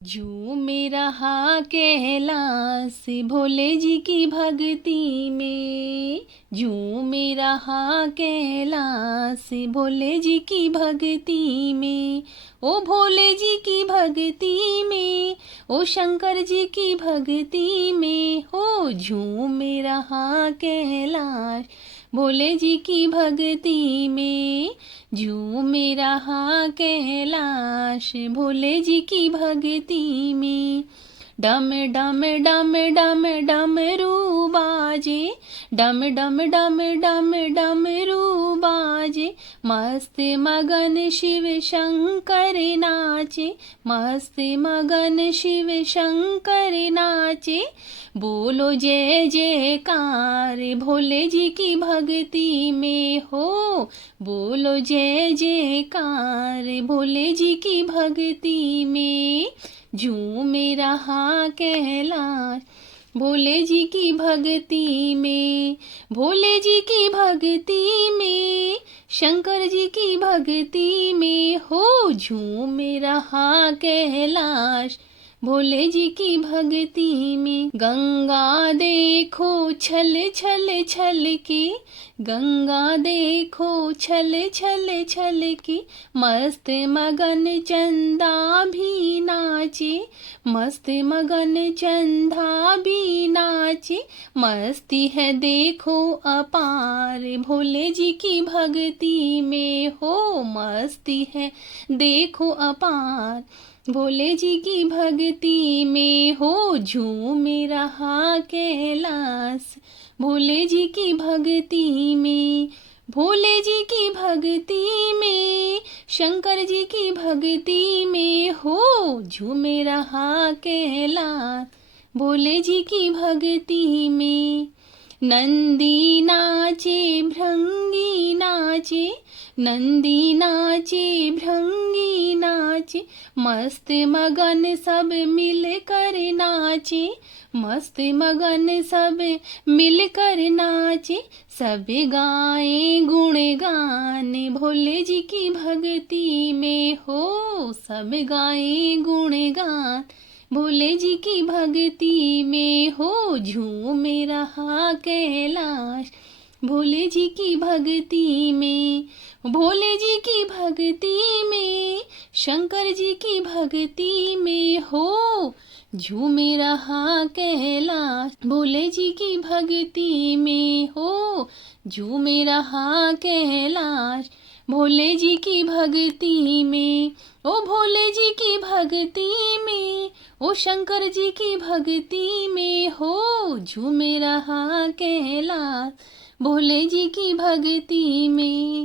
झूमे रहा कैलाश भोले जी की भक्ति में। झूमे रहा कैलाश भोले जी की भक्ति में। ओ भोले जी की भक्ति में, ओ शंकर जी की भक्ति में। हो झूमे रहा कैलाश भोले जी की भक्ति में। झूमे रहा कैलाश भोले जी की भक्ति में। डम डम डम डम डमरू बाजे, डम डम डम डम डमरू बाजे। मस्त मगन शिव शंकर नाचे, मस्त मगन शिव शंकर नाचे। बोलो जय जयकार भोले जी की भक्ति में। हो बोलो जय जयकार भोले जी की भक्ति में। झूमे रहा कैलाश भोले जी की भक्ति में। भोले जी की भक्ति में, शंकर जी की भक्ति में। हो झूमे रहा कैलाश भोले जी की भक्ति में। गंगा देखो छल छल छल की, गंगा देखो छल छल छल की। मस्त मगन चंदा भी नाचे, मस्त मगन चंदा भी नाचे। मस्ती है देखो अपार भोले जी की भक्ति में। हो मस्ती है देखो अपार भोले जी की भक्ति में। हो झूमे रहा कैलाश भोले जी की भक्ति में। भोले जी की भक्ति में, शंकर जी की भक्ति में। हो झूमे रहा कैलाश भोले जी की भक्ति में। नंदी नाचे भृंगी नाचे, नंदी नाचे भृंगी नाचे। मस्त मगन सब मिल कर नाचे, मस्त मगन सब मिल कर नाचे। सब गाए गुणगान भोले जी की भक्ति में। हो सब गाए गुणगान भोले जी की भक्ति में। हो झूमे रहा कैलाश भोले जी की भक्ति में। भोले जी की भक्ति में, शंकर जी की भक्ति में। हो झूमे रहा कैलाश भोले जी की भक्ति में। हो झूमे रहा कैलाश भोले जी की भक्ति में। ओ भोले जी की भक्ति में, ओ शंकर जी की भक्ति में। हो झूमे रहा कैलाश भोले जी की भक्ति में।